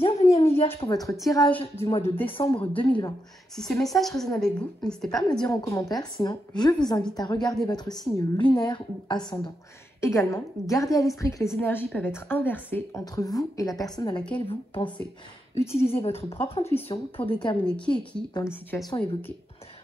Bienvenue amis Vierges pour votre tirage du mois de décembre 2020. Si ce message résonne avec vous, n'hésitez pas à me le dire en commentaire, sinon je vous invite à regarder votre signe lunaire ou ascendant. Également, gardez à l'esprit que les énergies peuvent être inversées entre vous et la personne à laquelle vous pensez. Utilisez votre propre intuition pour déterminer qui est qui dans les situations évoquées.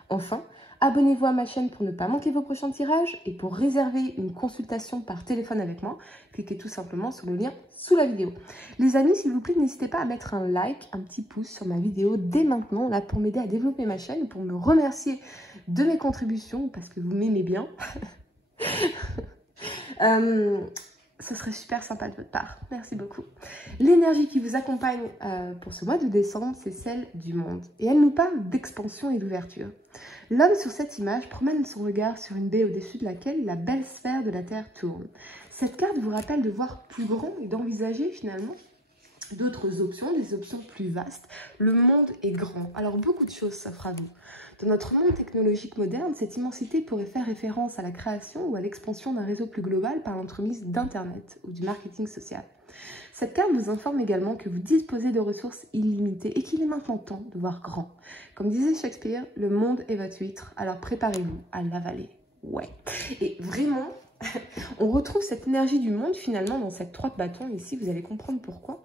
Enfin, abonnez-vous à ma chaîne pour ne pas manquer vos prochains tirages et pour réserver une consultation par téléphone avec moi, cliquez tout simplement sur le lien sous la vidéo. Les amis, s'il vous plaît, n'hésitez pas à mettre un like, un petit pouce sur ma vidéo dès maintenant, là pour m'aider à développer ma chaîne, pour me remercier de mes contributions, parce que vous m'aimez bien. Ça serait super sympa de votre part. Merci beaucoup. L'énergie qui vous accompagne pour ce mois de décembre, c'est celle du monde. Et elle nous parle d'expansion et d'ouverture. L'homme sur cette image promène son regard sur une baie au-dessus de laquelle la belle sphère de la Terre tourne. Cette carte vous rappelle de voir plus grand et d'envisager finalement d'autres options, des options plus vastes. Le monde est grand, alors beaucoup de choses s'offrent à vous. Dans notre monde technologique moderne, cette immensité pourrait faire référence à la création ou à l'expansion d'un réseau plus global par l'entremise d'Internet ou du marketing social. Cette carte vous informe également que vous disposez de ressources illimitées et qu'il est maintenant temps de voir grand. Comme disait Shakespeare, le monde est votre huître, alors préparez-vous à l'avaler. Ouais. Et vraiment, on retrouve cette énergie du monde finalement dans cette 3 de bâton ici, vous allez comprendre pourquoi.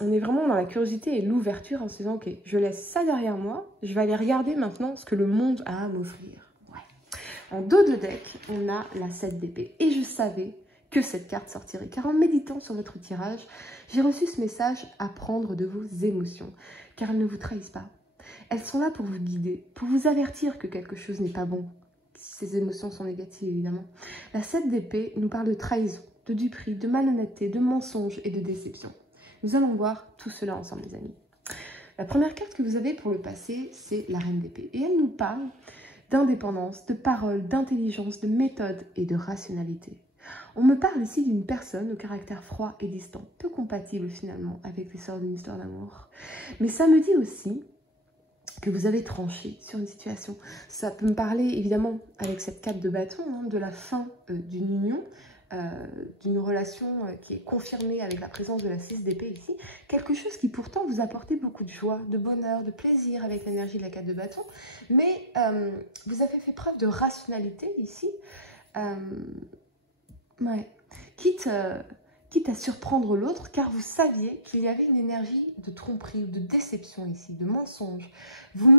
On est vraiment dans la curiosité et l'ouverture en se disant, ok, je laisse ça derrière moi, je vais aller regarder maintenant ce que le monde a à m'offrir. Ouais. En dos de deck, on a la 7 d'épée. Et je savais que cette carte sortirait, car en méditant sur votre tirage, j'ai reçu ce message à prendre de vos émotions, car elles ne vous trahissent pas. Elles sont là pour vous guider, pour vous avertir que quelque chose n'est pas bon. Ces émotions sont négatives, évidemment. La 7 d'épée nous parle de trahison, de duperie, de malhonnêteté, de mensonge et de déception. Nous allons voir tout cela ensemble, les amis. La première carte que vous avez pour le passé, c'est la reine d'épée. Et elle nous parle d'indépendance, de parole, d'intelligence, de méthode et de rationalité. On me parle ici d'une personne au caractère froid et distant, peu compatible finalement avec les sorts d'une histoire d'amour. Mais ça me dit aussi que vous avez tranché sur une situation. Ça peut me parler évidemment avec cette 4 de bâton, hein, de la fin d'une union, d'une relation qui est confirmée avec la présence de la 6 d'épée ici, quelque chose qui pourtant vous apportait beaucoup de joie, de bonheur, de plaisir avec l'énergie de la 4 de bâton, mais vous avez fait preuve de rationalité ici, ouais. Quitte à surprendre l'autre, car vous saviez qu'il y avait une énergie de tromperie ou de déception ici, de mensonge. Vous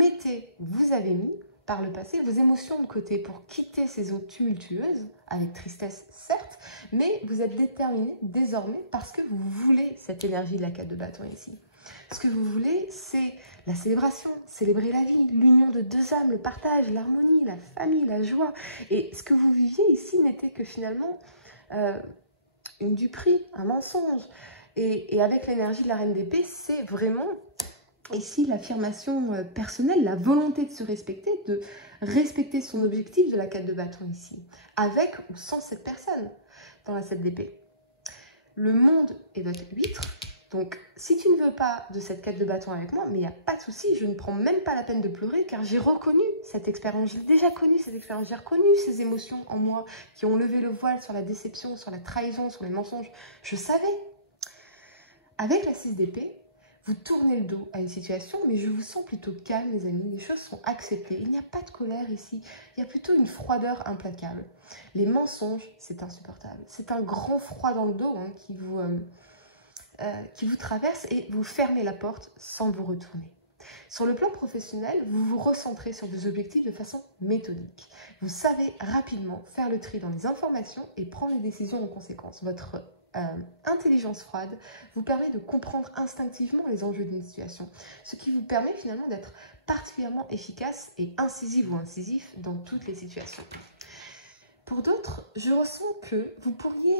avez mis par le passé vos émotions de côté pour quitter ces eaux tumultueuses, avec tristesse certes, mais vous êtes déterminé désormais parce que vous voulez cette énergie de la 4 de bâton ici. Ce que vous voulez, c'est la célébration, célébrer la vie, l'union de deux âmes, le partage, l'harmonie, la famille, la joie. Et ce que vous viviez ici n'était que finalement une duperie, un mensonge. Et avec l'énergie de la reine d'épée, c'est vraiment ici l'affirmation personnelle, la volonté de se respecter, de respecter son objectif de la 4 de bâton ici, avec ou sans cette personne dans la 7 d'épée. Le monde est votre huître, donc si tu ne veux pas de cette 4 de bâton avec moi, mais il n'y a pas de souci, je ne prends même pas la peine de pleurer car j'ai reconnu cette expérience, j'ai déjà connu cette expérience, j'ai reconnu ces émotions en moi qui ont levé le voile sur la déception, sur la trahison, sur les mensonges. Je savais. Avec la 6 d'épée, vous tournez le dos à une situation, mais je vous sens plutôt calme, les amis. Les choses sont acceptées. Il n'y a pas de colère ici. Il y a plutôt une froideur implacable. Les mensonges, c'est insupportable. C'est un grand froid dans le dos hein, qui vous traverse et vous fermez la porte sans vous retourner. Sur le plan professionnel, vous vous recentrez sur vos objectifs de façon méthodique. Vous savez rapidement faire le tri dans les informations et prendre les décisions en conséquence. Votre intelligence froide vous permet de comprendre instinctivement les enjeux d'une situation, ce qui vous permet finalement d'être particulièrement efficace et incisive ou incisif dans toutes les situations. Pour d'autres, je ressens que vous pourriez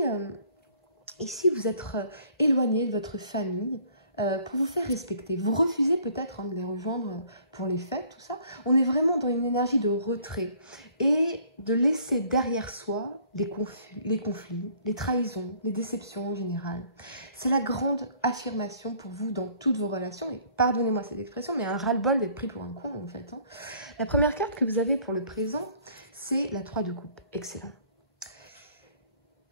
ici vous être éloigné de votre famille pour vous faire respecter. Vous refusez peut-être hein, de les rejoindre pour les fêtes, tout ça. On est vraiment dans une énergie de retrait et de laisser derrière soi les conflits, les trahisons, les déceptions en général. C'est la grande affirmation pour vous dans toutes vos relations. Et pardonnez-moi cette expression, mais un ras-le-bol d'être pris pour un con en fait. Hein. La première carte que vous avez pour le présent, c'est la 3 de coupe. Excellent.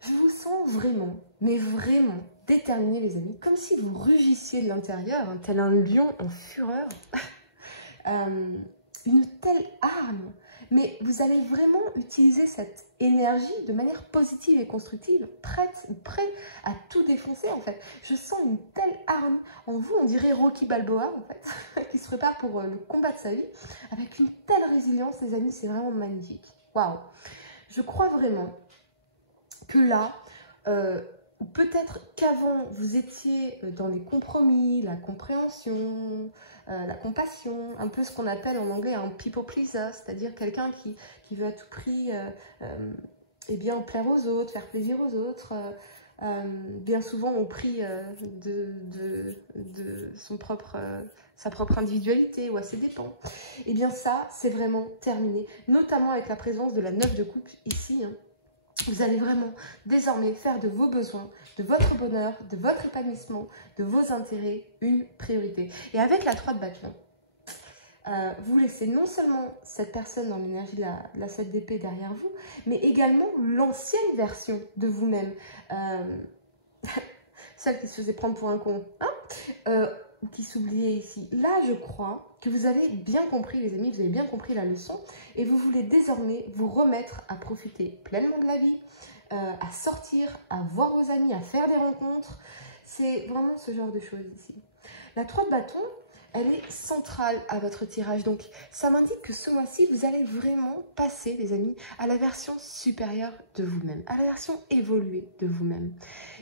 Je vous sens vraiment, mais vraiment, déterminé, les amis, comme si vous rugissiez de l'intérieur, hein, tel un lion en fureur, une telle arme. Mais vous allez vraiment utiliser cette énergie de manière positive et constructive, prêt à tout défoncer en fait. Je sens une telle arme en vous, on dirait Rocky Balboa en fait, qui se prépare pour le combat de sa vie, avec une telle résilience, les amis, c'est vraiment magnifique. Waouh! Je crois vraiment que là, ou peut-être qu'avant, vous étiez dans les compromis, la compréhension, la compassion, un peu ce qu'on appelle en anglais un people pleaser, c'est-à-dire quelqu'un qui veut à tout prix eh bien, plaire aux autres, faire plaisir aux autres, bien souvent au prix de sa propre individualité ou à ses dépens. Et bien ça, c'est vraiment terminé, notamment avec la présence de la 9 de coupe ici, hein. Vous allez vraiment désormais faire de vos besoins, de votre bonheur, de votre épanouissement, de vos intérêts une priorité. Et avec la 3 de bâton, vous laissez non seulement cette personne dans l'énergie de la 7 d'épée derrière vous, mais également l'ancienne version de vous-même. Celle qui se faisait prendre pour un con, hein, ou qui s'oubliait ici. Là, je crois que vous avez bien compris, les amis, vous avez bien compris la leçon, et vous voulez désormais vous remettre à profiter pleinement de la vie, à sortir, à voir vos amis, à faire des rencontres. C'est vraiment ce genre de choses ici. La 3 de bâton, elle est centrale à votre tirage. Donc, ça m'indique que ce mois-ci, vous allez vraiment passer, les amis, à la version supérieure de vous-même, à la version évoluée de vous-même.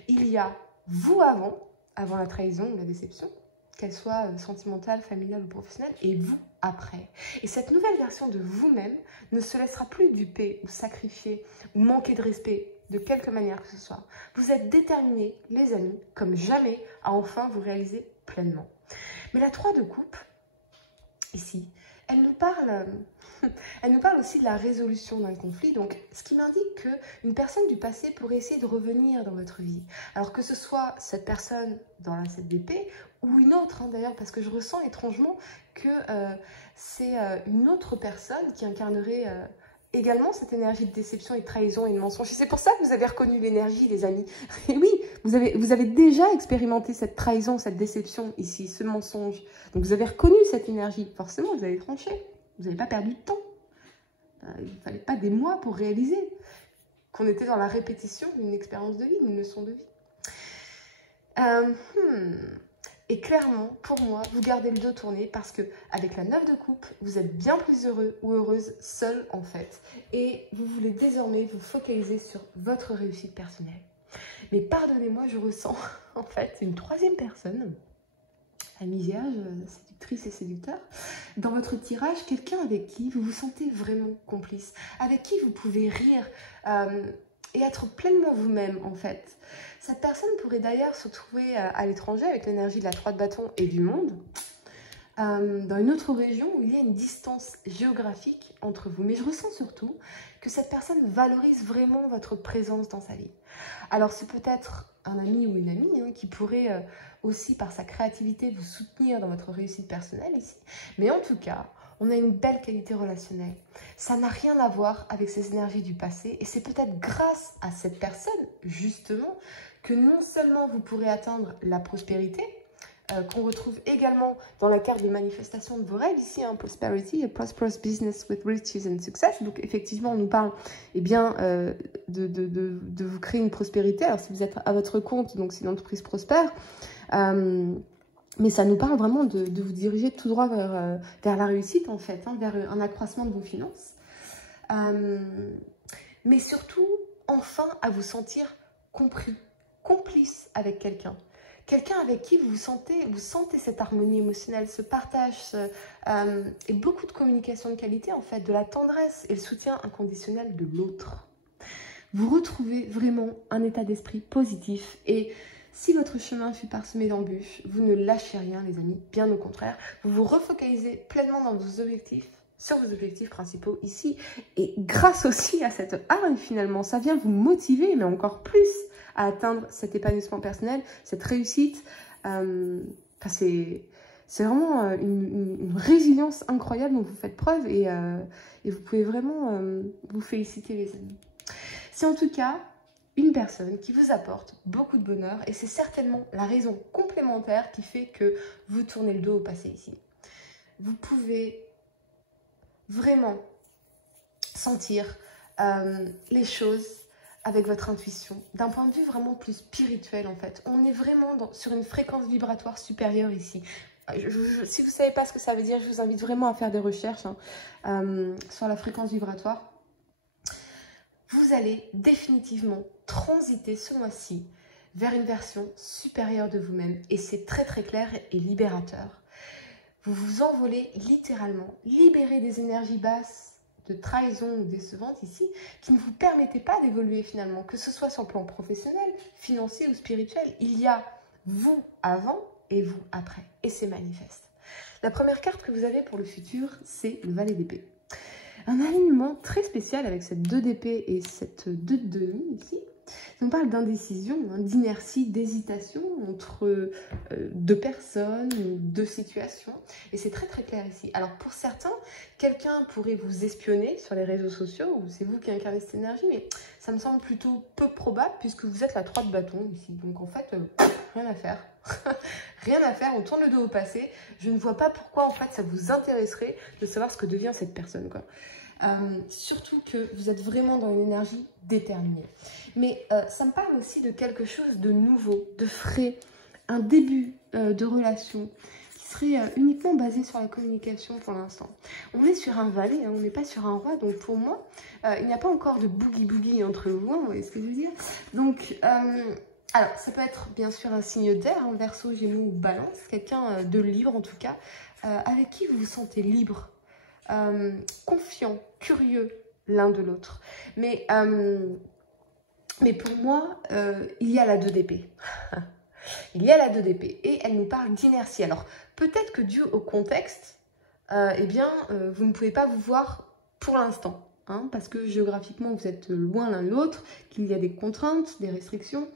Il y a vous avant la trahison ou la déception, qu'elle soit sentimentale, familiale ou professionnelle, et vous après. Et cette nouvelle version de vous-même ne se laissera plus duper ou sacrifier ou manquer de respect de quelque manière que ce soit. Vous êtes déterminés, les amis, comme jamais, à enfin vous réaliser pleinement. Mais la 3 de coupe, ici, elle nous parle aussi de la résolution d'un conflit. Donc, ce qui m'indique qu'une personne du passé pourrait essayer de revenir dans votre vie. Alors que ce soit cette personne dans la 7 d'épée ou une autre, hein, d'ailleurs, parce que je ressens étrangement que c'est une autre personne qui incarnerait également cette énergie de déception et de trahison et de mensonge. Et c'est pour ça que vous avez reconnu l'énergie, les amis. Et oui, vous avez déjà expérimenté cette trahison, cette déception ici, ce mensonge. Donc vous avez reconnu cette énergie. Forcément, vous avez tranché. Vous n'avez pas perdu de temps. Il ne fallait pas des mois pour réaliser qu'on était dans la répétition d'une expérience de vie, d'une leçon de vie. Et clairement, pour moi, vous gardez le dos tourné parce que avec la 9 de coupe, vous êtes bien plus heureux ou heureuse seul en fait. Et vous voulez désormais vous focaliser sur votre réussite personnelle. Mais pardonnez-moi, je ressens en fait une troisième personne, ami vierge, séductrice et séducteur, dans votre tirage, quelqu'un avec qui vous vous sentez vraiment complice, avec qui vous pouvez rire et être pleinement vous-même en fait. Cette personne pourrait d'ailleurs se trouver à l'étranger avec l'énergie de la 3 de bâton et du monde, dans une autre région où il y a une distance géographique entre vous. Mais je ressens surtout que cette personne valorise vraiment votre présence dans sa vie. Alors c'est peut-être un ami ou une amie hein, qui pourrait aussi par sa créativité vous soutenir dans votre réussite personnelle ici. Mais en tout cas, on a une belle qualité relationnelle. Ça n'a rien à voir avec ces énergies du passé et c'est peut-être grâce à cette personne, justement, que non seulement vous pourrez atteindre la prospérité, qu'on retrouve également dans la carte de manifestation de vos rêves, ici, hein, Prosperity, a prosperous business with riches and success. Donc, effectivement, on nous parle eh bien, de vous créer une prospérité. Alors, si vous êtes à votre compte, donc c'est une entreprise prospère, mais ça nous parle vraiment de vous diriger tout droit vers la réussite, en fait, hein, vers un accroissement de vos finances. Mais surtout, enfin, à vous sentir compris, complice avec quelqu'un. Quelqu'un avec qui vous sentez cette harmonie émotionnelle, ce partage, et beaucoup de communication de qualité, en fait, de la tendresse et le soutien inconditionnel de l'autre. Vous retrouvez vraiment un état d'esprit positif et si votre chemin fut parsemé d'embûches, vous ne lâchez rien, les amis, bien au contraire. Vous vous refocalisez pleinement dans vos objectifs, sur vos objectifs principaux ici. Et grâce aussi à cette hargne, finalement, ça vient vous motiver, mais encore plus, à atteindre cet épanouissement personnel, cette réussite. C'est vraiment une résilience incroyable dont vous faites preuve et vous pouvez vraiment vous féliciter, les amis. Si en tout cas, une personne qui vous apporte beaucoup de bonheur et c'est certainement la raison complémentaire qui fait que vous tournez le dos au passé ici. Vous pouvez vraiment sentir les choses avec votre intuition, d'un point de vue vraiment plus spirituel en fait. On est vraiment sur une fréquence vibratoire supérieure ici. Si vous ne savez pas ce que ça veut dire, je vous invite vraiment à faire des recherches sur la fréquence vibratoire. Vous allez définitivement transiter ce mois-ci vers une version supérieure de vous-même. Et c'est très très clair et libérateur. Vous vous envolez littéralement, libérez des énergies basses, de trahison ou décevantes ici, qui ne vous permettaient pas d'évoluer finalement, que ce soit sur le plan professionnel, financier ou spirituel. Il y a vous avant et vous après. Et c'est manifeste. La première carte que vous avez pour le futur, c'est le valet d'épée. Un alignement très spécial avec cette 2 d'épée et cette 2 de demi ici. On parle d'indécision, d'inertie, d'hésitation entre deux personnes ou deux situations. Et c'est très très clair ici. Alors pour certains, quelqu'un pourrait vous espionner sur les réseaux sociaux ou c'est vous qui incarnez cette énergie, mais ça me semble plutôt peu probable puisque vous êtes la 3 de bâton ici. Donc en fait, rien à faire. Rien à faire, on tourne le dos au passé. Je ne vois pas pourquoi en fait ça vous intéresserait de savoir ce que devient cette personne, quoi. Surtout que vous êtes vraiment dans une énergie déterminée. Mais ça me parle aussi de quelque chose de nouveau, de frais, un début de relation qui serait uniquement basé sur la communication pour l'instant. On est sur un valet, hein, on n'est pas sur un roi, donc pour moi, il n'y a pas encore de boogie-boogie entre vous, vous voyez ce que je veux dire? Donc, alors, ça peut être bien sûr un signe d'air, hein, Verseau, Gémeaux ou Balance, quelqu'un de libre en tout cas, avec qui vous vous sentez libre. Confiant, curieux l'un de l'autre. Mais pour moi, il y a la 2 d'épée. Il y a la 2 d'épée et elle nous parle d'inertie. Alors, peut-être que dû au contexte, vous ne pouvez pas vous voir pour l'instant. Hein, parce que géographiquement, vous êtes loin l'un de l'autre, qu'il y a des contraintes, des restrictions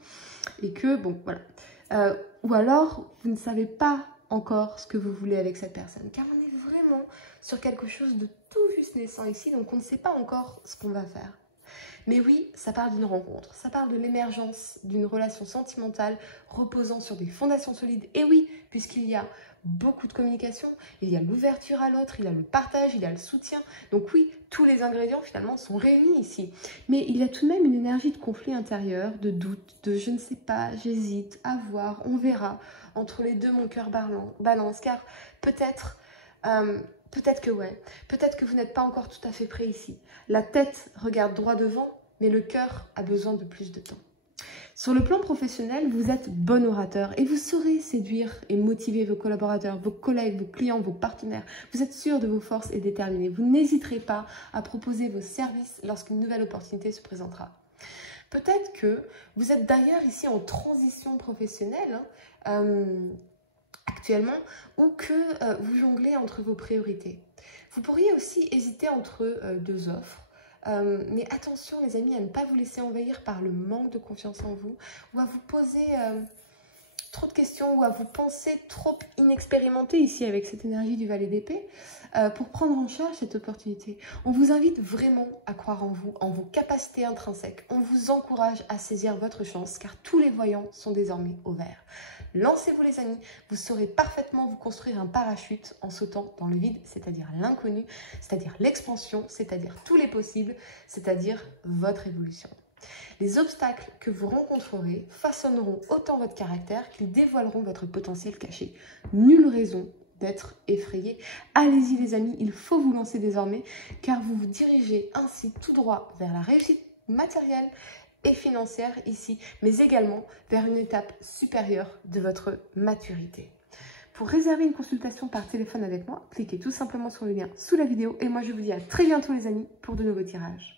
et que, bon, voilà. Ou alors, vous ne savez pas encore ce que vous voulez avec cette personne. Car on est vraiment sur quelque chose de tout juste naissant ici, donc on ne sait pas encore ce qu'on va faire. Mais oui, ça parle d'une rencontre, ça parle de l'émergence d'une relation sentimentale reposant sur des fondations solides. Et oui, puisqu'il y a beaucoup de communication, il y a l'ouverture à l'autre, il y a le partage, il y a le soutien. Donc oui, tous les ingrédients finalement sont réunis ici. Mais il y a tout de même une énergie de conflit intérieur, de doute, de je ne sais pas, j'hésite, à voir, on verra. Entre les deux, mon cœur balance, car peut-être... peut-être que ouais, peut-être que vous n'êtes pas encore tout à fait prêt ici. La tête regarde droit devant, mais le cœur a besoin de plus de temps. Sur le plan professionnel, vous êtes bon orateur et vous saurez séduire et motiver vos collaborateurs, vos collègues, vos clients, vos partenaires. Vous êtes sûr de vos forces et déterminé. Vous n'hésiterez pas à proposer vos services lorsqu'une nouvelle opportunité se présentera. Peut-être que vous êtes d'ailleurs ici en transition professionnelle, actuellement, ou que vous jonglez entre vos priorités. Vous pourriez aussi hésiter entre deux offres, mais attention les amis à ne pas vous laisser envahir par le manque de confiance en vous, ou à vous poser trop de questions, ou à vous penser trop inexpérimenté ici avec cette énergie du valet d'épée, pour prendre en charge cette opportunité. On vous invite vraiment à croire en vous, en vos capacités intrinsèques. On vous encourage à saisir votre chance, car tous les voyants sont désormais au vert. Lancez-vous les amis, vous saurez parfaitement vous construire un parachute en sautant dans le vide, c'est-à-dire l'inconnu, c'est-à-dire l'expansion, c'est-à-dire tous les possibles, c'est-à-dire votre évolution. Les obstacles que vous rencontrerez façonneront autant votre caractère qu'ils dévoileront votre potentiel caché. Nulle raison d'être effrayé. Allez-y les amis, il faut vous lancer désormais, car vous vous dirigez ainsi tout droit vers la réussite matérielle et financière ici, mais également vers une étape supérieure de votre maturité. Pour réserver une consultation par téléphone avec moi, cliquez tout simplement sur le lien sous la vidéo et moi je vous dis à très bientôt les amis pour de nouveaux tirages.